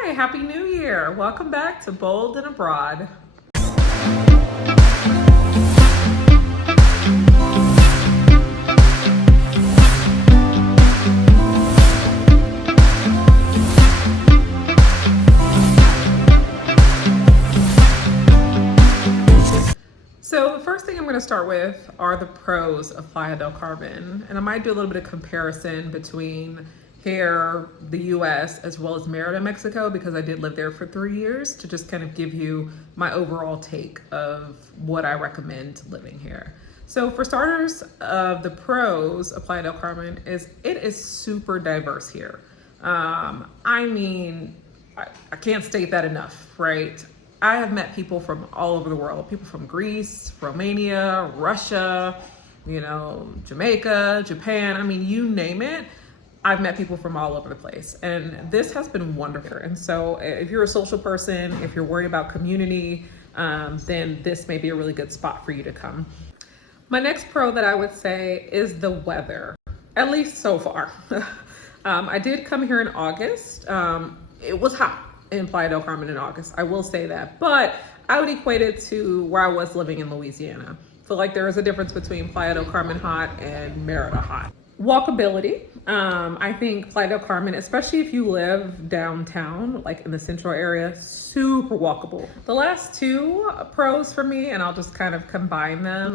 Hi, Happy New Year. Welcome back to Bold and Abroad. So the first thing I'm going to start with are the pros of Playa del Carmen. And I might do a little bit of comparison between here, the US, as well as Mérida, Mexico, because I did live there for 3 years, to just kind of give you my overall take of what I recommend living here. So for starters, the pros of Playa del Carmen is it is super diverse here. I mean, I can't state that enough, right? I have met people from all over the world, people from Greece, Romania, Russia, Jamaica, Japan. I mean, you name it. I've met people from all over the place, and this has been wonderful. And so if you're a social person, if you're worried about community, then this may be a really good spot for you to come. My next pro that I would say is the weather, at least so far. I did come here in August. It was hot in Playa del Carmen in August, I will say that, but I would equate it to where I was living in Louisiana. So like there is a difference between Playa del Carmen hot and Mérida hot. Walkability. I think Playa del Carmen, especially if you live downtown, like in the central area, super walkable. The last two pros for me, and I'll just kind of combine them,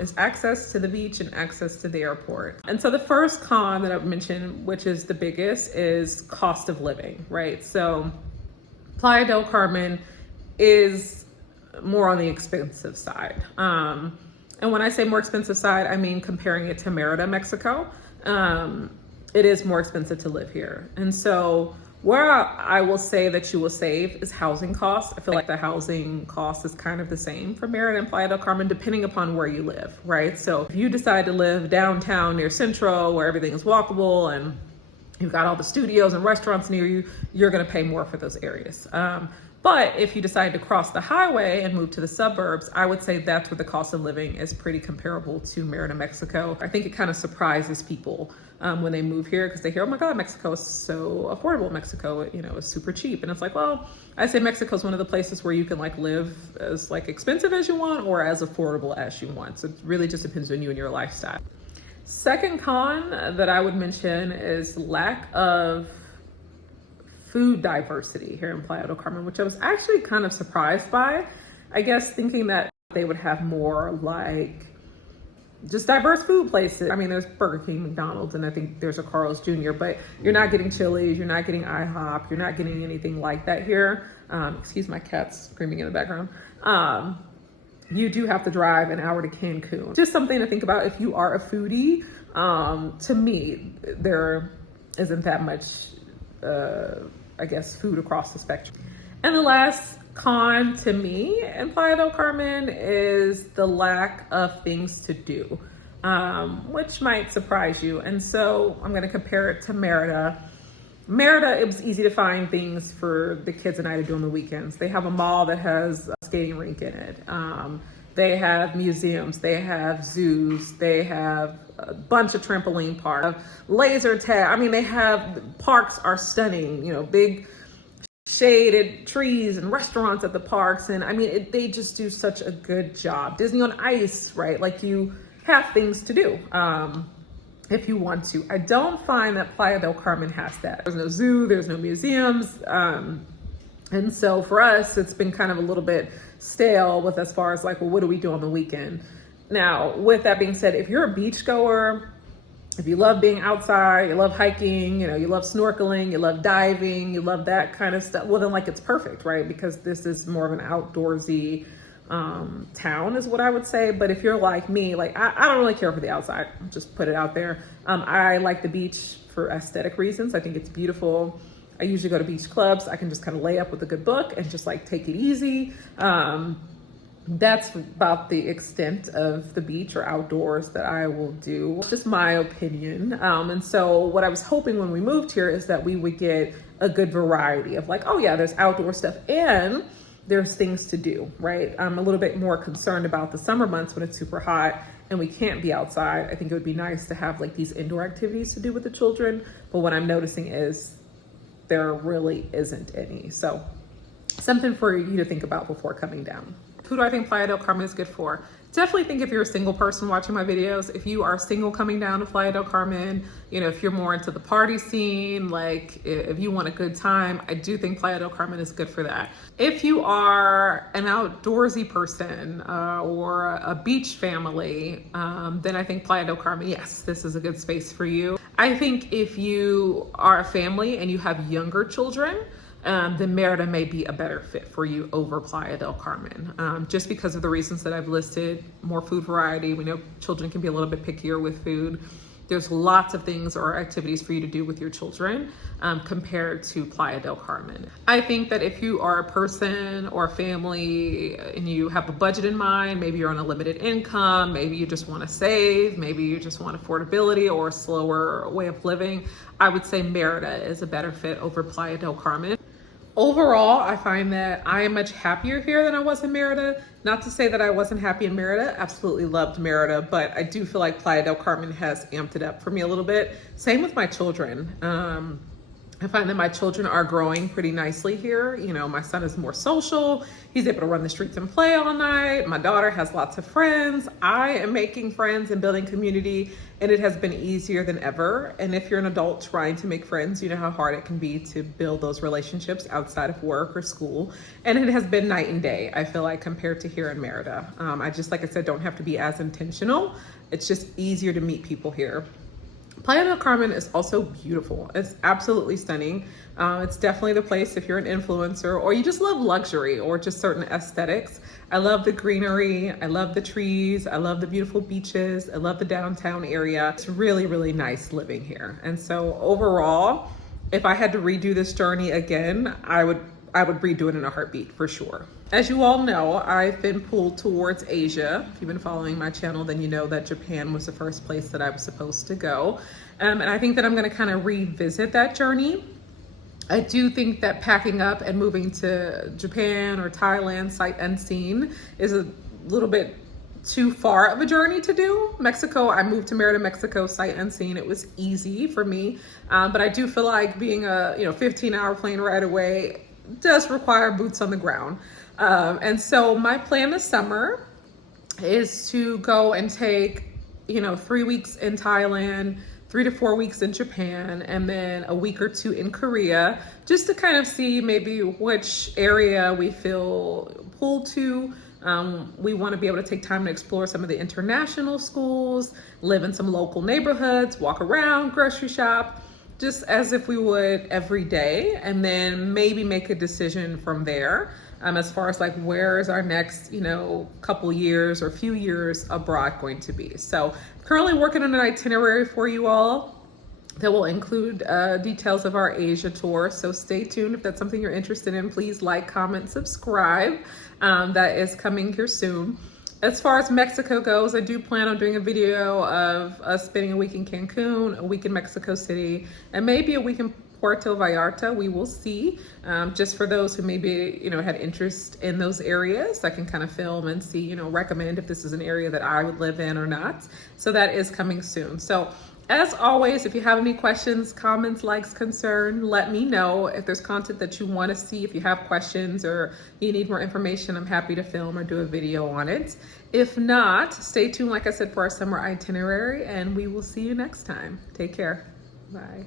is access to the beach and access to the airport. And so the first con that I've mentioned, which is the biggest, is cost of living, right? So Playa del Carmen is more on the expensive side. And when I say more expensive side, I mean comparing it to Mérida, Mexico. It is more expensive to live here. And so where I will say that you will save is housing costs. I feel like the housing cost is kind of the same for Mérida and Playa del Carmen, depending upon where you live, right? So if you decide to live downtown near Central, where everything is walkable and you've got all the studios and restaurants near you, you're gonna pay more for those areas. But if you decide to cross the highway and move to the suburbs, I would say that's where the cost of living is pretty comparable to Mérida, Mexico. I think it kind of surprises people when they move here because they hear, oh my God, Mexico is so affordable. Mexico, is super cheap. And it's like, well, I say Mexico is one of the places where you can live as expensive as you want or as affordable as you want. So it really just depends on you and your lifestyle. Second con that I would mention is lack of food diversity here in Playa del Carmen, which I was actually kind of surprised by. I guess thinking that they would have more just diverse food places. I mean, there's Burger King, McDonald's, and I think there's a Carl's Jr., but you're not getting Chili's, you're not getting IHOP, you're not getting anything like that here. Excuse my cats screaming in the background. You do have to drive an hour to Cancun. Just something to think about if you are a foodie. To me, there isn't that much food across the spectrum. And the last con to me in Playa del Carmen is the lack of things to do, which might surprise you. And so I'm going to compare it to Mérida. Mérida, it was easy to find things for the kids and I to do on the weekends. They have a mall that has a skating rink in it. They have museums, they have zoos, they have a bunch of trampoline parks, laser tag. I mean, parks are stunning, big shaded trees and restaurants at the parks. And I mean, they just do such a good job. Disney on Ice, right? You have things to do if you want to. I don't find that Playa del Carmen has that. There's no zoo, there's no museums. And so for us, it's been kind of a little bit stale with as far as well, what do we do on the weekend? Now, with that being said, if you're a beach goer, if you love being outside, you love hiking, you love snorkeling, you love diving, you love that kind of stuff, well then it's perfect, right? Because this is more of an outdoorsy town is what I would say. But if you're like me, I don't really care for the outside, just put it out there. I like the beach for aesthetic reasons. I think it's beautiful. I usually go to beach clubs. I can just kind of lay up with a good book and just take it easy. That's about the extent of the beach or outdoors that I will do. It's just my opinion. And so what I was hoping when we moved here is that we would get a good variety of oh yeah, there's outdoor stuff and there's things to do, right? I'm a little bit more concerned about the summer months when it's super hot and we can't be outside. I think it would be nice to have these indoor activities to do with the children. But what I'm noticing is there really isn't any. So something for you to think about before coming down. Who do I think Playa del Carmen is good for? Definitely think if you're a single person watching my videos, if you are single coming down to Playa del Carmen, you know, if you're more into the party scene, like if you want a good time, I do think Playa del Carmen is good for that. If you are an outdoorsy person or a beach family, then I think Playa del Carmen, yes, this is a good space for you. I think if you are a family and you have younger children, then Mérida may be a better fit for you over Playa del Carmen, just because of the reasons that I've listed. More food variety. We know children can be a little bit pickier with food. There's lots of things or activities for you to do with your children compared to Playa del Carmen. I think that if you are a person or a family and you have a budget in mind, maybe you're on a limited income, maybe you just want to save, maybe you just want affordability or a slower way of living, I would say Mérida is a better fit over Playa del Carmen. Overall, I find that I am much happier here than I was in Mérida. Not to say that I wasn't happy in Mérida, absolutely loved Mérida, but I do feel like Playa del Carmen has amped it up for me a little bit. Same with my children. I find that my children are growing pretty nicely here. You know, my son is more social. He's able to run the streets and play all night. My daughter has lots of friends. I am making friends and building community, and it has been easier than ever. And if you're an adult trying to make friends, you know how hard it can be to build those relationships outside of work or school. And it has been night and day, I feel like, compared to here in Mérida. I just, like I said, don't have to be as intentional. It's just easier to meet people here. Playa del Carmen is also beautiful. It's absolutely stunning. It's definitely the place if you're an influencer or you just love luxury or just certain aesthetics. I love the greenery. I love the trees. I love the beautiful beaches. I love the downtown area. It's really, really nice living here. And so overall, if I had to redo this journey again, I would redo it in a heartbeat for sure. As you all know, I've been pulled towards Asia. If you've been following my channel, then you know that Japan was the first place that I was supposed to go. And I think that I'm gonna kind of revisit that journey. I do think that packing up and moving to Japan or Thailand sight unseen is a little bit too far of a journey to do. Mexico, I moved to Mérida, Mexico, sight unseen. It was easy for me, but I do feel like being a 15-hour plane ride away does require boots on the ground. And so my plan this summer is to go and take, 3 weeks in Thailand, 3 to 4 weeks in Japan, and then a week or 2 in Korea, just to kind of see maybe which area we feel pulled to. We want to be able to take time to explore some of the international schools, live in some local neighborhoods, walk around, grocery shop, just as if we would every day, and then maybe make a decision from there. As far as like where is our next, couple years or few years abroad going to be. So currently working on an itinerary for you all that will include details of our Asia tour. So stay tuned. If that's something you're interested in, please like, comment, subscribe. That is coming here soon. As far as Mexico goes, I do plan on doing a video of us spending a week in Cancun, a week in Mexico City, and maybe a week in Puerto Vallarta. We will see. Just for those who maybe, had interest in those areas, I can kind of film and see, recommend if this is an area that I would live in or not. So that is coming soon. So as always, if you have any questions, comments, likes, concern, let me know. If there's content that you want to see, if you have questions or you need more information, I'm happy to film or do a video on it. If not, stay tuned, like I said, for our summer itinerary, and we will see you next time. Take care. Bye.